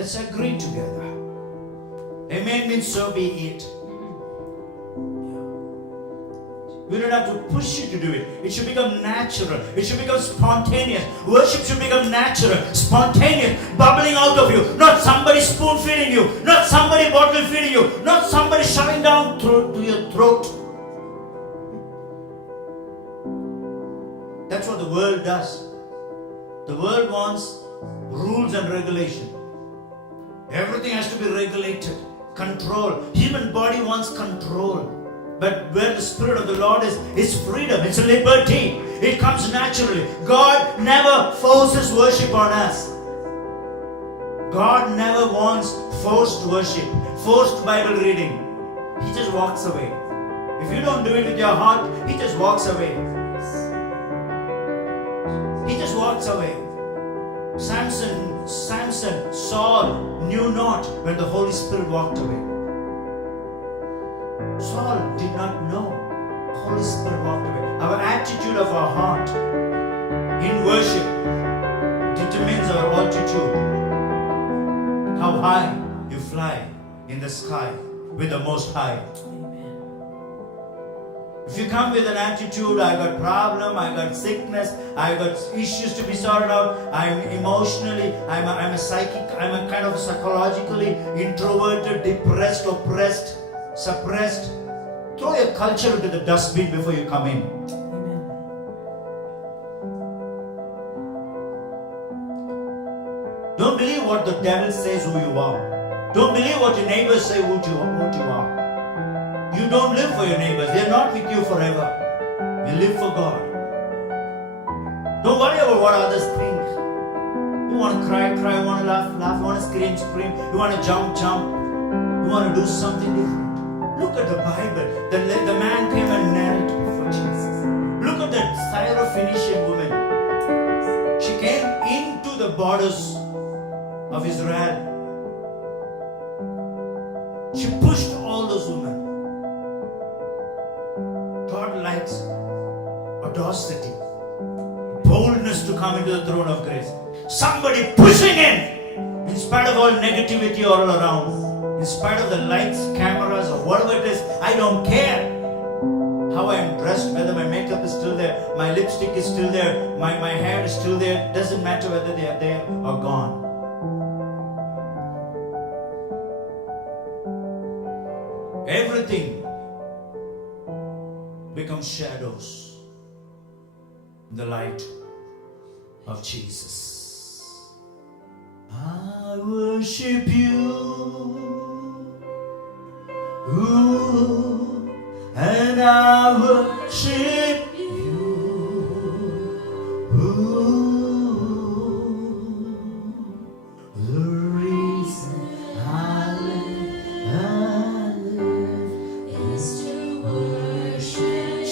Let's agree together. Amen means so be it. We don't have to push you to do it. It should become natural. It should become spontaneous. Worship should become natural, spontaneous, bubbling out of you. Not somebody spoon feeding you. Not somebody bottle feeding you. Not somebody shoving down to your throat. That's what the world does. The world wants rules and regulation. Everything has to be regulated. Control. Human body wants control. But where the Spirit of the Lord is, it's freedom, it's liberty. It comes naturally. God never forces worship on us. God never wants forced worship, forced Bible reading. He just walks away. If you don't do it with your heart, He just walks away. He just walks away. Samson, Saul knew not when the Holy Spirit walked away. Saul did not know. Holy Spirit walked away. Our attitude of our heart in worship determines our altitude. How high you fly in the sky with the Most High. If you come with an attitude, I got problem, I got sickness, I got issues to be sorted out, I'm emotionally, I'm a psychic, I'm a kind of psychologically introverted, depressed, oppressed, suppressed, throw your culture into the dustbin before you come in. Amen. Don't believe what the devil says who you are. Don't believe what your neighbors say what you are. You don't live for your neighbors. They're not with you forever. You live for God. Don't worry about what others think. You want to cry, you want to laugh, you want to scream, you want to jump, you want to do something different. Look at the Bible. The man came and knelt before Jesus. Look at that Syrophoenician woman. She came into the borders of Israel. She pushed all those women. God likes audacity, boldness to come into the throne of grace. Somebody pushing in spite of all negativity all around. In spite of the lights, cameras, or whatever it is, I don't care how I am dressed, whether my makeup is still there, my lipstick is still there, my hair is still there. Doesn't matter whether they are there or gone. Everything becomes shadows in the light of Jesus. I worship you. Ooh, and I worship you. Ooh, the reason I live is to worship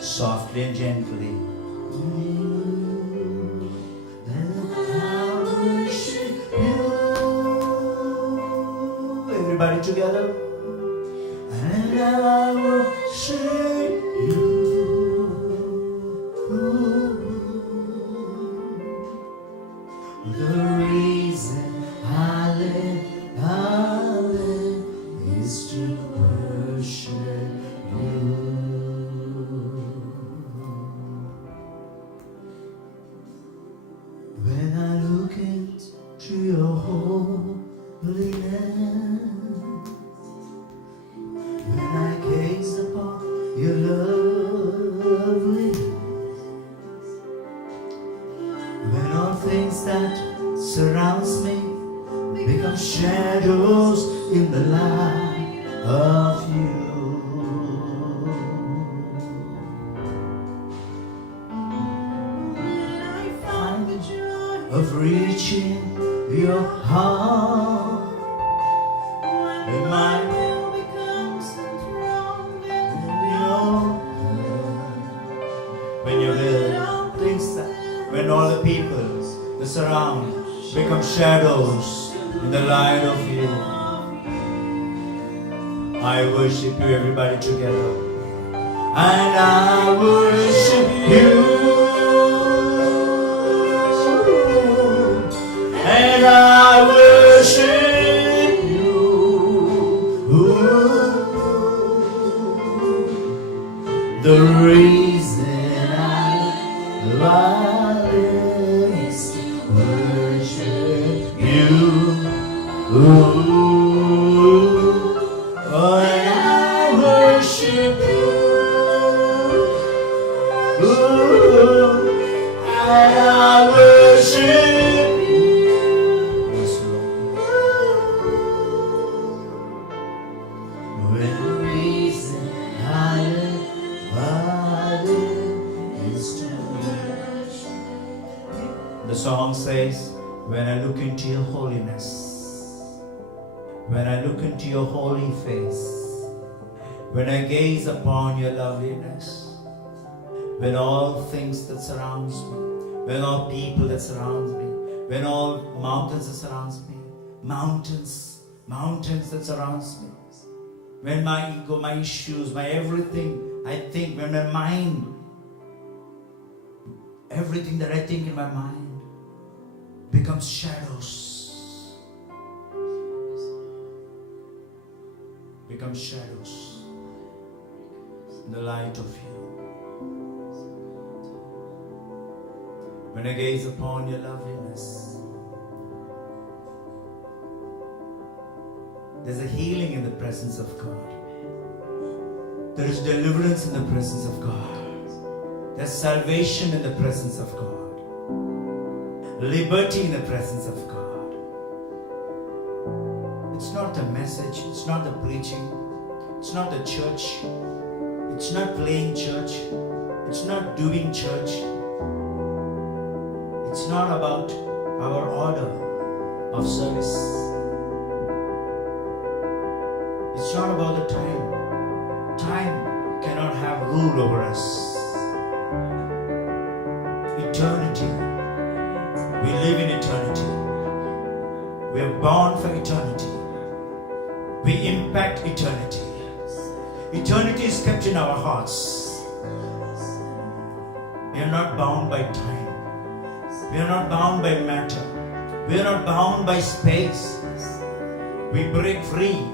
softly and gently. And I worship you. Everybody together. And I worship you. The reason I live is to worship you. When I look into your holiness, when I gaze upon your loveliness, when all things that surrounds me become shadows in the light of you. When I find the joy of reaching your heart, when my will becomes enthroned in your heart, when your will thinks that, when all the people that surround become shadows in the light of you, I worship you, everybody together. And I worship you. And I worship you. When I worship you, and I worship you. Yes, Lord. When the reason I live is to worship. The song says, when I look into your holiness, when I look into your holy face, when I gaze upon your loveliness, when all things that surrounds me, when all people that surrounds me, when all mountains that surrounds me, mountains that surrounds me, when my ego, my issues, my everything, I think, when my mind, everything that I think in my mind becomes shadows, becomes shadows in the light of you. When I gaze upon your loveliness, there's a healing in the presence of God. There is deliverance in the presence of God. There's salvation in the presence of God. Liberty in the presence of God. It's not the message, it's not the preaching, it's not the church, it's not playing church, it's not doing church. It's not about our order of service. It's not about the time. Time cannot have rule over us. Eternity. We live in eternity. We are born for eternity. We impact eternity. Eternity is kept in our hearts. We are not bound by time. We are not bound by matter. We are not bound by space. We break free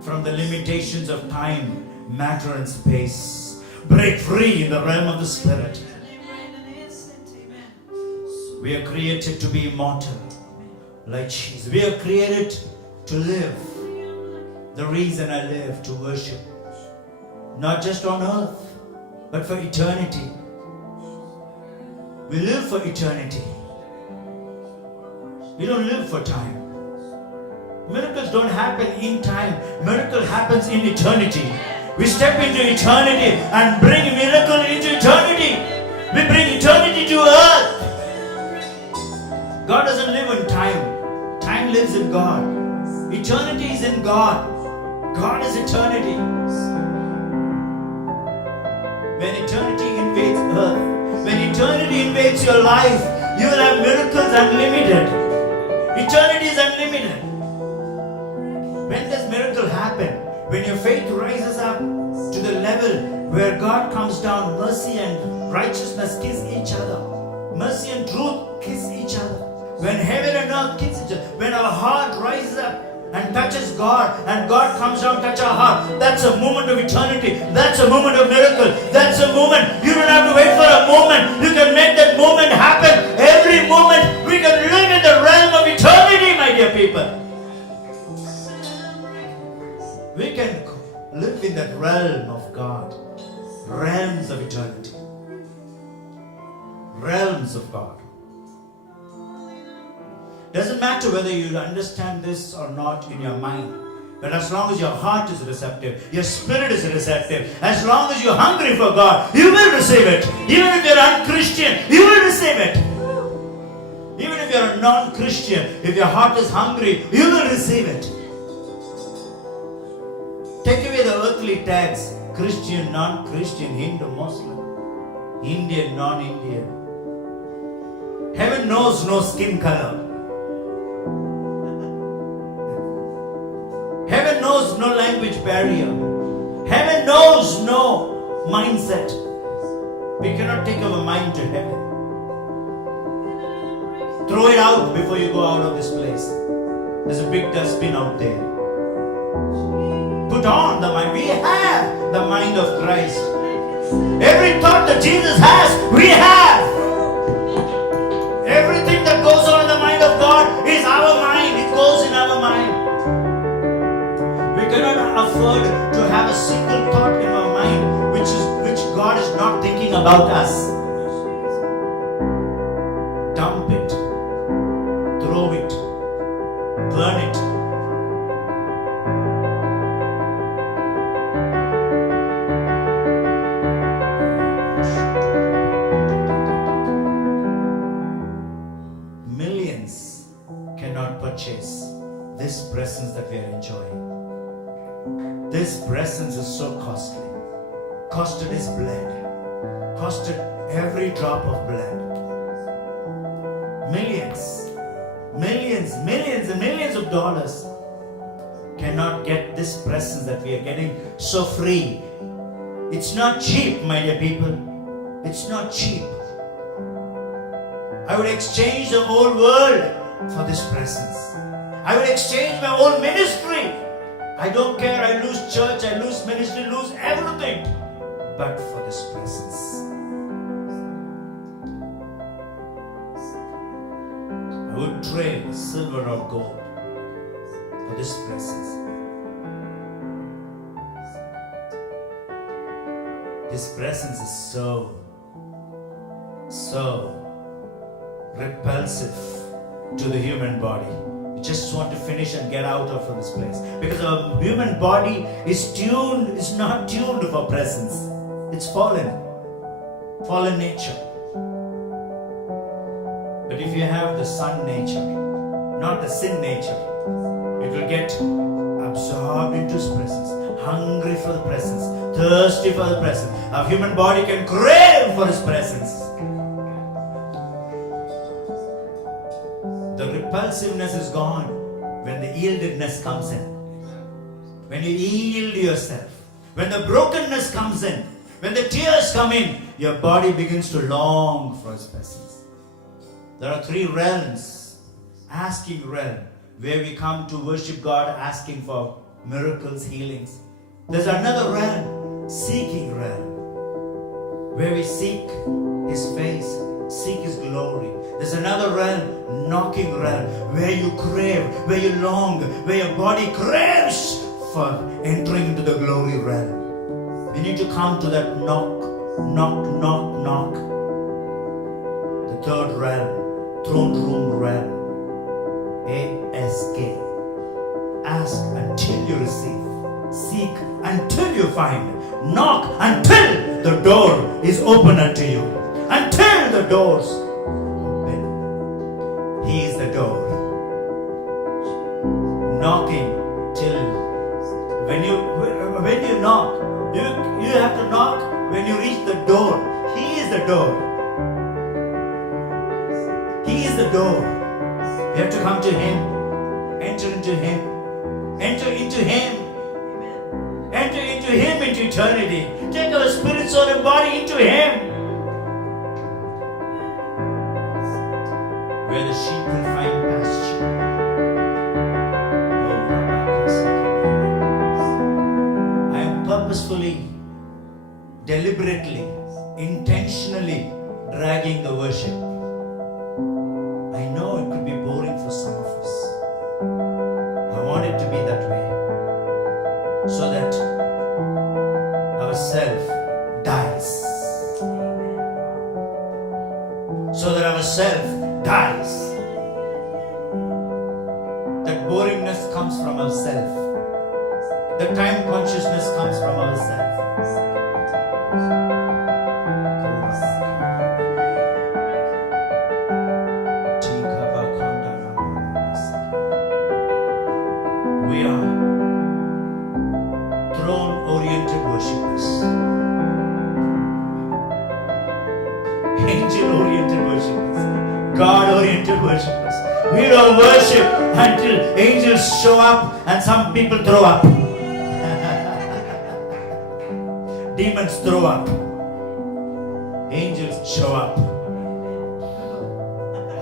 from the limitations of time, matter and space. Break free in the realm of the Spirit. We are created to be immortal like Jesus. We are created to live. The reason I live, to worship. Not just on earth, but for eternity. We live for eternity. We don't live for time. Miracles don't happen in time. Miracle happens in eternity. We step into eternity and bring miracle into eternity. We bring eternity to earth. God doesn't live in time. Time lives in God. Eternity is in God. God is eternity. When eternity invades earth, when eternity invades your life, you will have miracles unlimited. Eternity is unlimited. When does miracle happen? When your faith rises up to the level where God comes down, mercy and righteousness kiss each other. Mercy and truth kiss each other. When heaven and earth kiss each other. When our heart rises up and touches God, and God comes down, touch our heart. That's a moment of eternity. That's a moment of miracle. That's a moment. You don't have to wait for a moment. You can make that moment happen. Every moment we can live in the realm of eternity, my dear people. We can live in that realm of God. Realms of eternity. Realms of God. Doesn't matter whether you understand this or not in your mind. But as long as your heart is receptive, your spirit is receptive, as long as you're hungry for God, you will receive it. Even if you're un-Christian, you will receive it. Even if you're a non-Christian, if your heart is hungry, you will receive it. Take away the earthly tags. Christian, non-Christian, Hindu, Muslim, Indian, non-Indian. Heaven knows no skin color. Heaven knows no language barrier. Heaven knows no mindset. We cannot take our mind to heaven. Throw it out before you go out of this place. There's a big dustbin out there. Put on the mind. We have the mind of Christ. Every thought that Jesus has, we have. Everything about us. Dump it, throw it, burn it. Millions cannot purchase this presence that we are enjoying. This presence is so costly. Costed his blood. Costed every drop of blood. Millions and millions of dollars cannot get this presence that we are getting so free. It's not cheap, my dear people. It's not cheap. I would exchange the whole world for this presence. I would exchange my whole ministry. I don't care, I lose church, I lose ministry, lose everything, but for this presence. I would trade silver or gold for this presence. This presence is so repulsive to the human body. We just want to finish and get out of this place, because our human body is not tuned for presence. It's fallen nature. But if you have the son nature, not the sin nature, it will get absorbed into his presence, hungry for the presence, thirsty for the presence. Our human body can crave for his presence. The repulsiveness is gone when the yieldedness comes in. When you yield yourself, when the brokenness comes in, when the tears come in, your body begins to long for his presence. There are 3 realms. Asking realm, where we come to worship God asking for miracles, healings. There's another realm, seeking realm, where we seek his face, seek his glory. There's another realm, knocking realm, where you crave, where you long, where your body craves for entering into the glory realm. We need to come to that knock. The 3rd realm, throne room realm. ASK. Ask until you receive. Seek until you find. Knock until the door is open unto you. Until the doors open. He is the door. Knocking till when you knock, you have to knock when you reach the door. He is the door. He is the door. You have to come to him. Enter into him. Enter into him. Enter into him into eternity. Take our spirit, soul and body into him. Where the sheep will find pasture. I am purposefully, deliberately, intentionally dragging the worship. I know it could be boring for some of us. I want it to be that way, so that our self dies. So that our self dies. That boringness comes from ourself. The time consciousness comes from ourself. We are throne-oriented worshippers. Angel-oriented worshippers. God-oriented worshippers. We don't worship until angels show up and some people throw up. Demons throw up. Angels show up.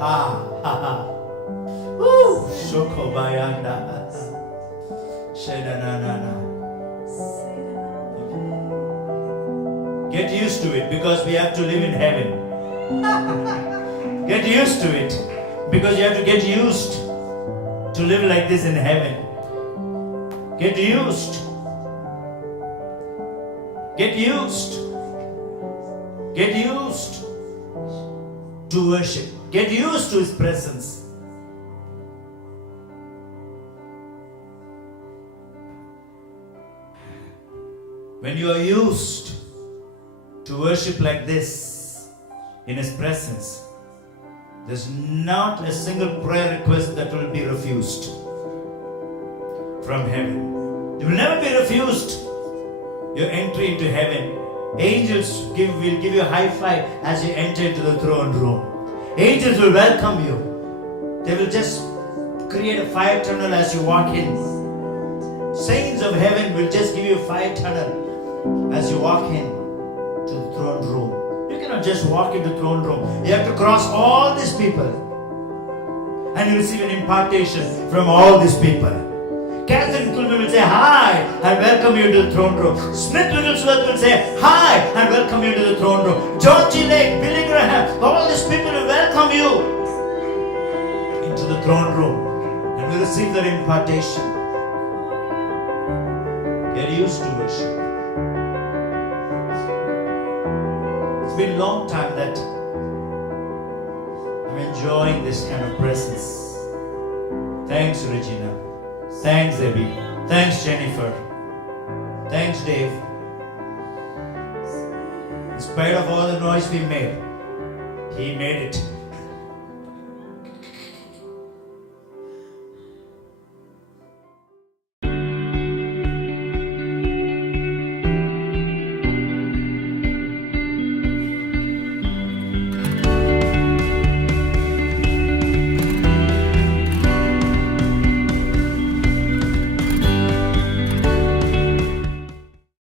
Ha ha ha. Woo! Shoko bayanda. Sheda na na na. Get used to it, because we have to live in heaven. Get used to it, because you have to get used to live like this in heaven. Get used. Get used. Get used to worship. Get used to His presence. When you are used to worship like this in His presence, there's not a single prayer request that will be refused from heaven. You will never be refused your entry into heaven. Angels will give you a high five as you enter into the throne room. Angels will welcome you. They will just create a fire tunnel as you walk in. Saints of heaven will just give you a fire tunnel as you walk in to the throne room. You cannot just walk into the throne room. You have to cross all these people. And you receive an impartation from all these people. Catherine Kuhlman will say, hi, and welcome you to the throne room. Smith Wigglesworth will say, hi, and welcome you to the throne room. John G. Lake, Billy Graham, all these people will welcome you into the throne room. And will receive that impartation. Get used to worship. It's been a long time that I'm enjoying this kind of presence. Thanks, Regina. Thanks, Debbie. Thanks, Jennifer. Thanks, Dave. In spite of all the noise we made, He made it.